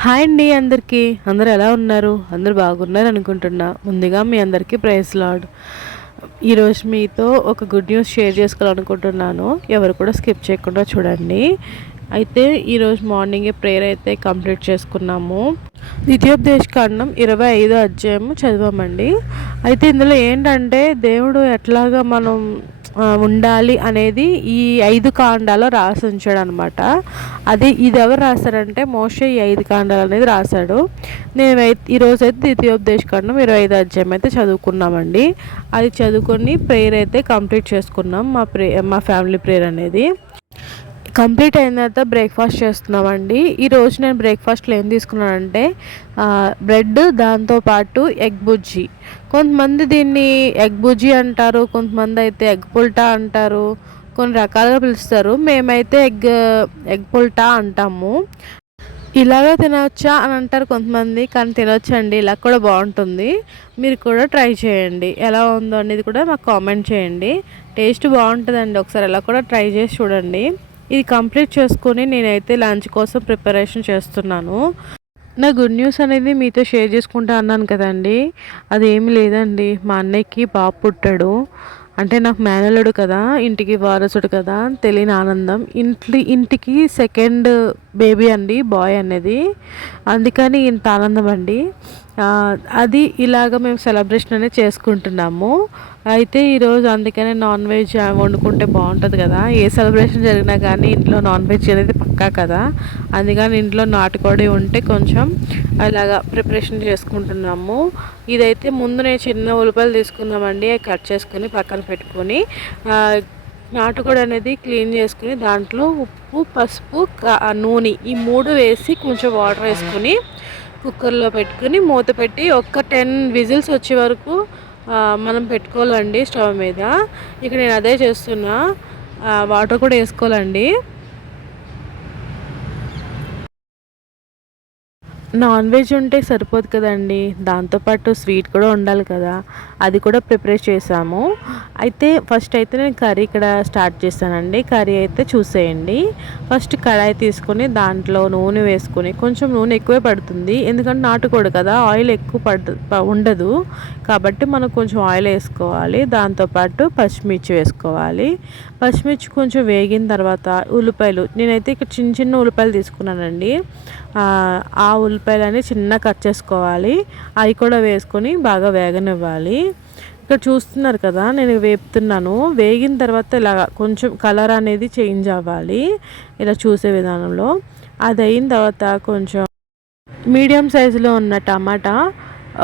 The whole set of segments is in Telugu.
హాయ్ అండి అందరికీ. అందరూ ఎలా ఉన్నారు? అందరూ బాగున్నారు అనుకుంటున్నా. ముందుగా మీ అందరికీ ప్రైజ్ లార్డ్. ఈరోజు మీతో ఒక గుడ్ న్యూస్ షేర్ చేసుకోవాలనుకుంటున్నాను. ఎవరు కూడా స్కిప్ చేయకుండా చూడండి. అయితే ఈరోజు మార్నింగే ప్రేయర్ అయితే కంప్లీట్ చేసుకున్నాము. ద్వితీయోపదేశకాండం 25 అధ్యాయము చదివామండి. అయితే ఇందులో ఏంటంటే దేవుడు ఎట్లాగా మనం ఉండాలి అనేది ఈ 5 కాండాల్లో రాసి ఉంచాడు అనమాట. ఇది ఎవరు రాశారంటే మోషే ఈ 5 కాండాలు అనేది రాశాడు. ఈరోజైతే ద్వితీయోపదేశకాండం 25 అధ్యాయం అయితే చదువుకున్నామండి. అది చదువుకొని ప్రేయర్ అయితే కంప్లీట్ చేసుకున్నాం. మా ఫ్యామిలీ ప్రేయర్ అనేది కంప్లీట్ అయిన తర్వాత బ్రేక్ఫాస్ట్ చేస్తున్నామండి. ఈరోజు నేను బ్రేక్ఫాస్ట్లో ఏం తీసుకున్నానంటే బ్రెడ్, దాంతోపాటు ఎగ్ బుజ్జి. కొంతమంది దీన్ని ఎగ్ బుజ్జి అంటారు, కొంతమంది అయితే ఎగ్ పుల్టా అంటారు, కొన్ని రకాలుగా పిలుస్తారు. మేమైతే ఎగ్ పుల్టా అంటాము. ఇలాగా తినవచ్చా అని అంటారు కొంతమంది, కానీ తినొచ్చండి. ఇలా కూడా బాగుంటుంది. మీరు కూడా ట్రై చేయండి. ఎలా ఉందో అనేది కూడా మాకు కామెంట్ చేయండి. టేస్ట్ బాగుంటుందండి. ఒకసారి ఎలా కూడా ట్రై చేసి చూడండి. ఇది కంప్లీట్ చేసుకొని నేనైతే లంచ్ కోసం ప్రిపరేషన్ చేస్తున్నాను. నా గుడ్ న్యూస్ అనేది మీతో షేర్ చేసుకుంటా అన్నాను కదండి. అదేమి లేదండి, మా అన్నయ్యకి బాబు పుట్టాడు. అంటే నాకు మేనల్లుడు కదా, ఇంటికి వారసుడు కదా, తెలియని ఆనందం. ఇంటికి సెకండ్ బేబీ అండి, బాయ్ అనేది. అందుకని ఇంత ఆనందం అండి. అది ఇలాగ మేము సెలబ్రేషన్ అనేది చేసుకుంటున్నాము. అయితే ఈరోజు అందుకనే నాన్ వెజ్ వండుకుంటే బాగుంటుంది కదా. ఏ సెలబ్రేషన్ జరిగినా కానీ ఇంట్లో నాన్ వెజ్ అనేది పక్కా కదా. అందుకని ఇంట్లో నాటుకోడి ఉంటే కొంచెం అలాగా ప్రిపరేషన్ చేసుకుంటున్నాము. ఇదైతే ముందు నేను చిన్న ఉల్లిపాయలు తీసుకున్నామండి. కట్ చేసుకొని పక్కన పెట్టుకొని నాటుకోడి అనేది క్లీన్ చేసుకుని దాంట్లో ఉప్పు, పసుపు, నూనె ఈ 3 వేసి కొంచెం వాటర్ వేసుకొని కుక్కర్లో పెట్టుకుని మూత పెట్టి ఒక 10 విజిల్స్ వచ్చే వరకు మనం పెట్టుకోవాలండి స్టవ్ మీద. ఇక నేను అదే చేస్తున్నా. వాటర్ కూడా వేసుకోవాలండి. నాన్ వెజ్ ఉంటే సరిపోదు కదండి, దాంతోపాటు స్వీట్ కూడా ఉండాలి కదా. అది కూడా ప్రిపేర్ చేసాము. అయితే ఫస్ట్ అయితే నేను కర్రీ ఇక్కడ స్టార్ట్ చేశానండి. కర్రీ అయితే చూసేయండి. ఫస్ట్ కడాయి తీసుకొని దాంట్లో నూనె వేసుకొని, కొంచెం నూనె ఎక్కువే పడుతుంది ఎందుకంటే నాటుకోడు కదా, ఆయిల్ ఎక్కువ ఉండదు కాబట్టి మనం కొంచెం ఆయిల్ వేసుకోవాలి. దాంతోపాటు పచ్చిమిర్చి వేసుకోవాలి. పచ్చిమిర్చి కొంచెం వేగిన తర్వాత ఉల్లిపాయలు, నేనైతే ఇక్కడ చిన్న చిన్న ఉల్లిపాయలు తీసుకున్నానండి. ఆ ఉల్లిపాయలని చిన్న కట్ చేసుకోవాలి. అవి కూడా వేసుకొని బాగా వేగనివ్వాలి. ఇక్కడ చూస్తున్నారు కదా, నేను వేపుతున్నాను. వేగిన తర్వాత ఇలా కొంచెం కలర్ అనేది చేంజ్ అవ్వాలి, ఇలా చూసే విధానంలో. అది అయిన తర్వాత కొంచెం మీడియం సైజులో ఉన్న టమాటా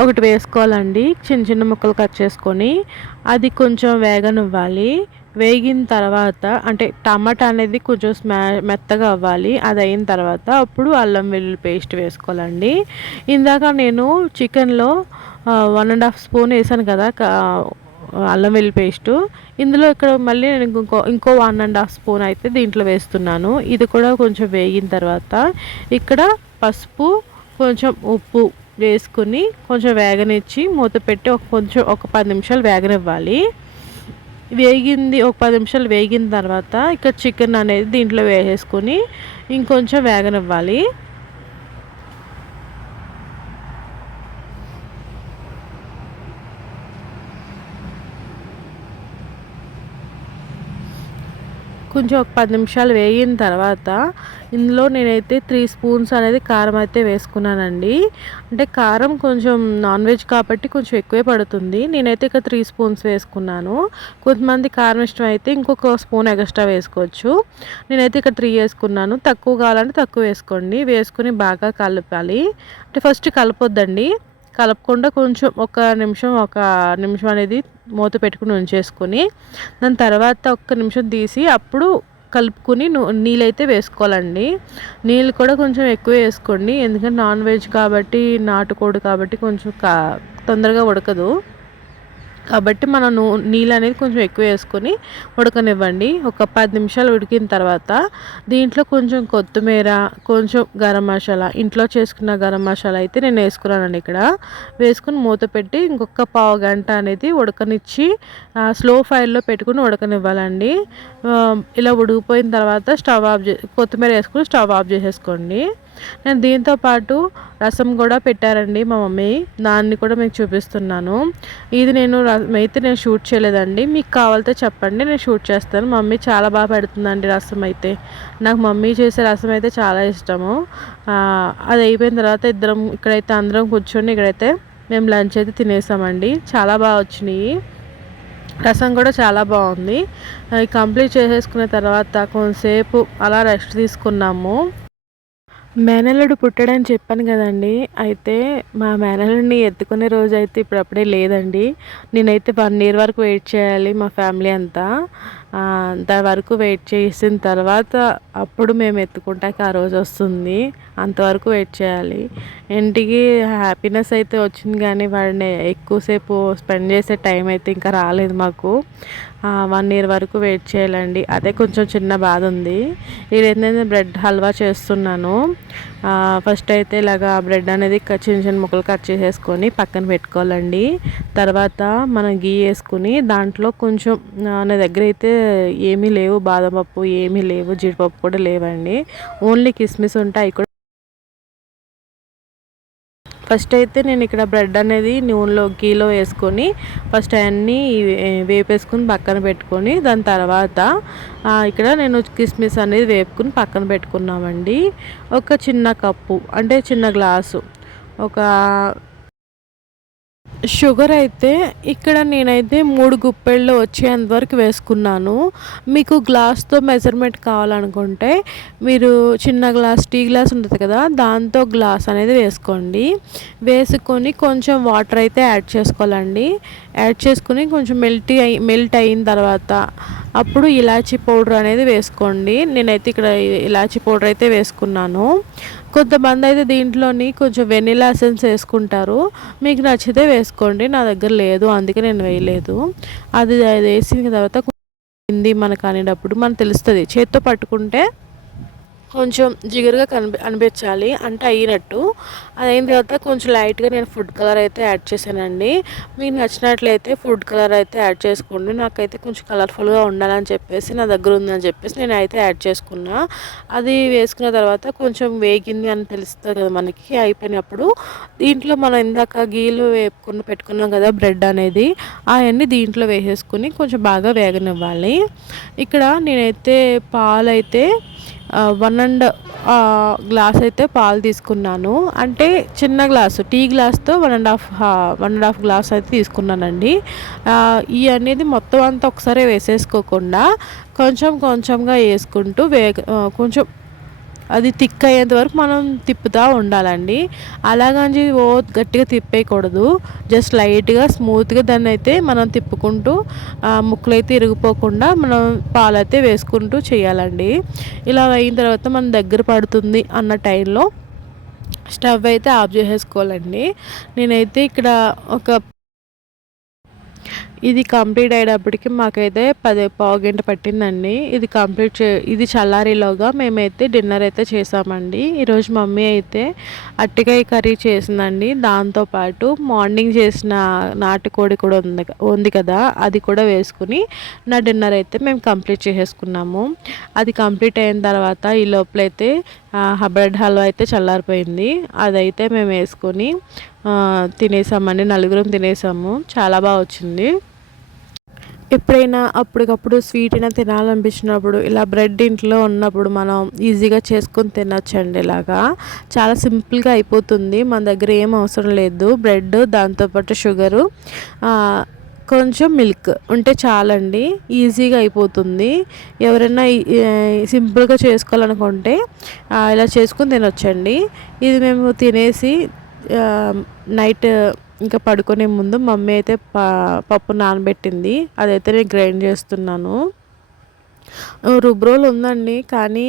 ఒకటి వేసుకోవాలండి. చిన్న చిన్న ముక్కలు కట్ చేసుకొని అది కొంచెం వేగనివ్వాలి. వేగిన తర్వాత అంటే టమాటా అనేది కొంచెం మెత్తగా అవ్వాలి. అది అయిన తర్వాత అప్పుడు అల్లం వెల్లుల్లి పేస్ట్ వేసుకోవాలండి. ఇందాక నేను చికెన్లో 1.5 స్పూన్ వేసాను కదా అల్లం వెల్లుల్లి పేస్టు. ఇందులో ఇక్కడ మళ్ళీ నేను ఇంకో 1.5 స్పూన్ అయితే దీంట్లో వేస్తున్నాను. ఇది కూడా కొంచెం వేగిన తర్వాత ఇక్కడ పసుపు, కొంచెం ఉప్పు వేసుకుని కొంచెం వేగనిచ్చి మూత పెట్టి ఒక 10 నిమిషాలు వేగనివ్వాలి. ఒక 10 నిమిషాలు వేగిన తర్వాత ఇక్కడ చికెన్ అనేది దీంట్లో వేసేసుకొని ఇంకొంచెం వేగనివ్వాలి. కొంచెం ఒక 10 నిమిషాలు వేగిన తర్వాత ఇందులో నేనైతే 3 స్పూన్స్ అనేది కారం అయితే వేసుకున్నానండి. అంటే కారం కొంచెం నాన్ వెజ్ కాబట్టి కొంచెం ఎక్కువే పడుతుంది. నేనైతే ఇక్కడ 3 స్పూన్స్ వేసుకున్నాను. కొంతమంది కారం ఇష్టం అయితే ఇంకొక స్పూన్ ఎక్స్ట్రా వేసుకోవచ్చు. నేనైతే ఇక్కడ 3 వేసుకున్నాను. తక్కువ కావాలంటే తక్కువ వేసుకోండి. వేసుకుని బాగా కలపాలి. అంటే ఫస్ట్ కలపొద్దండి, కలపకుండా కొంచెం ఒక నిమిషం అనేది మూత పెట్టుకుని ఉంచేసుకొని దాని తర్వాత ఒక్క నిమిషం తీసి అప్పుడు కలుపుకొని నీళ్ళైతే వేసుకోవాలండి. నీళ్ళు కూడా కొంచెం ఎక్కువ వేసుకోండి, ఎందుకంటే నాన్ వెజ్ కాబట్టి, నాటుకోడి కాబట్టి కొంచెం తొందరగా ఉడకదు కాబట్టి మనం నీళ్ళు అనేది కొంచెం ఎక్కువ వేసుకొని ఉడకనివ్వండి. ఒక 10 నిమిషాలు ఉడికిన తర్వాత దీంట్లో కొంచెం కొత్తిమీర, కొంచెం గరం మసాలా, ఇంట్లో చేసుకున్న గరం మసాలా అయితే నేను వేసుకున్నానండి. ఇక్కడ వేసుకుని మూత పెట్టి ఇంకొక పావు గంట అనేది ఉడకనిచ్చి స్లో ఫైర్లో పెట్టుకుని ఉడకనివ్వాలండి. ఇలా ఉడికిపోయిన తర్వాత కొత్తిమీర వేసుకుని స్టవ్ ఆఫ్ చేసేసుకోండి. నేను దీంతో పాటు రసం కూడా పెట్టారండి మా మమ్మీ, దాన్ని కూడా మీకు చూపిస్తున్నాను. ఇది నేను అయితే నేను షూట్ చేయలేదండి, మీకు కావాలితే చెప్పండి, నేను షూట్ చేస్తాను. మమ్మీ చాలా బాగా పెడుతుందండి రసం అయితే. నాకు మమ్మీ చేసే రసం అయితే చాలా ఇష్టము. అది అయిపోయిన తర్వాత ఇక్కడైతే అందరం కూర్చొని ఇక్కడైతే మేము లంచ్ అయితే తినేసామండి. చాలా బాగా వచ్చినాయి, రసం కూడా చాలా బాగుంది. కంప్లీట్ చేసేసుకున్న తర్వాత కొంతసేపు అలా రెస్ట్ తీసుకున్నాము. మేనల్లుడు పుట్టాడని చెప్పాను కదండి, అయితే మా మేనల్లుడిని ఎత్తుకునే రోజు అయితే ఇప్పుడప్పుడే లేదండి. నేనైతే 1 ఇయర్ వరకు వెయిట్ చేయాలి, మా ఫ్యామిలీ అంతా. దాని వరకు వెయిట్ చేసిన తర్వాత అప్పుడు మేము ఎత్తుకుంటాక ఆ రోజు వస్తుంది. అంతవరకు వెయిట్ చేయాలి. ఇంటికి హ్యాపీనెస్ అయితే వచ్చింది, కానీ వాడిని ఎక్కువసేపు స్పెండ్ చేసే టైం అయితే ఇంకా రాలేదు మాకు. 1 ఇయర్ వరకు వెయిట్ చేయాలండి, అదే కొంచెం చిన్న బాధ ఉంది. ఏంటంటే బ్రెడ్ హల్వా చేస్తున్నాను. ఫస్ట్ అయితే ఇలాగా బ్రెడ్ అనేది చిన్న చిన్న ముక్కలు కట్ చేసేసుకొని పక్కన పెట్టుకోవాలండి. తర్వాత మనం గీ వేసుకుని దాంట్లో కొంచెం, నా దగ్గర అయితే ఏమీ లేవు, బాదం పప్పు ఏమీ లేవు, జీడిపప్పు కూడా లేవండి, ఓన్లీ కిస్మిస్ ఉంటాయి కూడా. ఫస్ట్ అయితే నేను ఇక్కడ బ్రెడ్ అనేది నూనెలో గీలో వేసుకొని ఫస్ట్ అవన్నీ వేపేసుకుని పక్కన పెట్టుకొని, దాని తర్వాత ఇక్కడ నేను కిస్మిస్ అనేది వేపుకుని పక్కన పెట్టుకున్నామండి. ఒక చిన్న కప్పు అంటే చిన్న గ్లాసు ఒక షుగర్ అయితే ఇక్కడ నేనైతే 3 గుప్పెళ్ళు వచ్చేంత వరకు వేసుకున్నాను. మీకు గ్లాస్తో మెజర్మెంట్ కావాలనుకుంటే మీరు చిన్న గ్లాస్, టీ గ్లాస్ ఉంటుంది కదా, దాంతో గ్లాస్ అనేది వేసుకోండి. వేసుకొని కొంచెం వాటర్ అయితే యాడ్ చేసుకోవాలండి. యాడ్ చేసుకుని కొంచెం మెల్ట్ అయిన తర్వాత అప్పుడు ఇలాచీ పౌడర్ అనేది వేసుకోండి. నేనైతే ఇక్కడ ఇలాచీ పౌడర్ అయితే వేసుకున్నాను. కొంతమంది అయితే దీంట్లోని కొంచెం వెనిలా ఎసెన్స్ వేసుకుంటారు, మీకు నచ్చితే వేసుకోండి. నా దగ్గర లేదు, అందుకే నేను వేయలేదు. అది వేసిన తర్వాత మనకు అనేటప్పుడు మనకు తెలుస్తుంది, చేత్తో పట్టుకుంటే కొంచెం జిగురుగా అనిపించాలి, అంటే అయినట్టు. అది అయిన తర్వాత కొంచెం లైట్గా నేను ఫుడ్ కలర్ అయితే యాడ్ చేశానండి. మీకు నచ్చినట్లయితే ఫుడ్ కలర్ అయితే యాడ్ చేసుకోండి. నాకైతే కొంచెం కలర్ఫుల్గా ఉండాలని చెప్పేసి, నా దగ్గర ఉందని చెప్పేసి నేను అయితే యాడ్ చేసుకున్నా. అది వేసుకున్న తర్వాత కొంచెం వేగింది అని తెలుస్తుంది కదా మనకి. అయిపోయినప్పుడు దీంట్లో మనం ఇందాక గీలు పెట్టుకున్నాం కదా బ్రెడ్ అనేది, అవన్నీ దీంట్లో వేసేసుకుని కొంచెం బాగా వేగనివ్వాలి. ఇక్కడ నేనైతే పాలు అయితే 1 గ్లాస్ అయితే పాలు తీసుకున్నాను. అంటే చిన్న గ్లాసు, టీ గ్లాస్తో 1.5 గ్లాస్ అయితే తీసుకున్నానండి. ఈ అనేది మొత్తం అంతా ఒకసారి వేసేసుకోకుండా కొంచెం కొంచెంగా వేసుకుంటూ కొంచెం అది థిక్ అయ్యేంత వరకు మనం తిప్పుతూ ఉండాలండి. అలాగని గట్టిగా తిప్పేయకూడదు, జస్ట్ లైట్గా స్మూత్గా దాన్ని అయితే మనం తిప్పుకుంటూ ముక్కలు అయితే ఇరిగిపోకుండా మనం పాలైతే వేసుకుంటూ చేయాలండి. ఇలా అయిన తర్వాత మన దగ్గర పడుతుంది అన్న టైంలో స్టవ్ అయితే ఆఫ్ చేసేసుకోవాలండి. నేనైతే ఇక్కడ ఇది కంప్లీట్ అయ్యేటప్పటికి మాకైతే పావు గంట పట్టిందండి. ఇది చల్లారిలోగా మేమైతే డిన్నర్ అయితే చేసామండి. ఈరోజు మమ్మీ అయితే అరటికాయ కర్రీ చేసిందండి. దాంతోపాటు మార్నింగ్ చేసిన నాటుకోడి కూడా ఉంది కదా, అది కూడా వేసుకుని నా డిన్నర్ అయితే మేము కంప్లీట్ చేసేసుకున్నాము. అది కంప్లీట్ అయిన తర్వాత ఈ లోపలైతే బ్రెడ్ హల్వా అయితే చల్లారిపోయింది, అదైతే మేము వేసుకొని తినేసామండి. నలుగురం తినేసాము, చాలా బాగా వచ్చింది. ఎప్పుడైనా అప్పటికప్పుడు స్వీట్ అయినా తినాలనిపించినప్పుడు ఇలా బ్రెడ్ ఇంట్లో ఉన్నప్పుడు మనం ఈజీగా చేసుకొని తినొచ్చండి. ఇలాగా చాలా సింపుల్గా అయిపోతుంది, మన దగ్గర ఏం అవసరం లేదు. బ్రెడ్, దాంతోపాటు షుగరు, కొంచెం మిల్క్ ఉంటే చాలండి, ఈజీగా అయిపోతుంది. ఎవరైనా సింపుల్గా చేసుకోవాలనుకుంటే ఇలా చేసుకొని తినొచ్చండి. ఇది మేము తినేసి నైట్ ఇంకా పడుకునే ముందు మమ్మీ అయితే పప్పు నానబెట్టింది, అదైతే నేను గ్రైండ్ చేస్తున్నాను. రుబ్రోలు ఉందండి, కానీ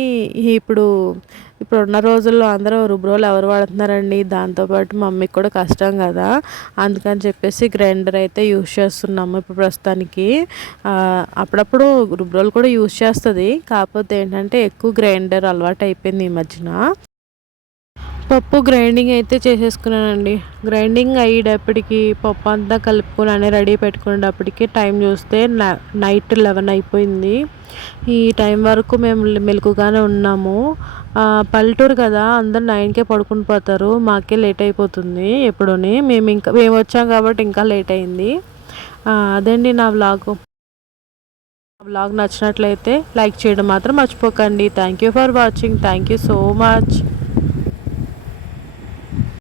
ఇప్పుడున్న రోజుల్లో అందరూ రుబ్రోలు ఎవరు వాడుతున్నారండి. దాంతోపాటు మమ్మీకి కూడా కష్టం కదా, అందుకని చెప్పేసి గ్రైండర్ అయితే యూజ్ చేస్తున్నాము ఇప్పుడు ప్రస్తుతానికి. అప్పుడప్పుడు రుబ్రోలు కూడా యూజ్ చేస్తుంది, కాకపోతే ఏంటంటే ఎక్కువ గ్రైండర్ అలవాటు అయిపోయింది ఈ మధ్యన. పప్పు గ్రైండింగ్ అయితే చేసేసుకున్నానండి. గ్రైండింగ్ అయ్యేటప్పటికి పప్పు అంతా కలుపుకొని అన్నీ రెడీ పెట్టుకునేటప్పటికి టైం చూస్తే నైట్ 11 అయిపోయింది. ఈ టైం వరకు మేము మెలకుగానే ఉన్నాము. పల్లెటూరు కదా, అందరు 9కే పడుకుని పోతారు. మాకే లేట్ అయిపోతుంది ఎప్పుడూని. మేము వచ్చాం కాబట్టి ఇంకా లేట్ అయింది. అదండి నా వ్లాగు. వ్లాగ్ నచ్చినట్లయితే లైక్ చేయడం మాత్రం మర్చిపోకండి. Thank you for watching. Thank you so much.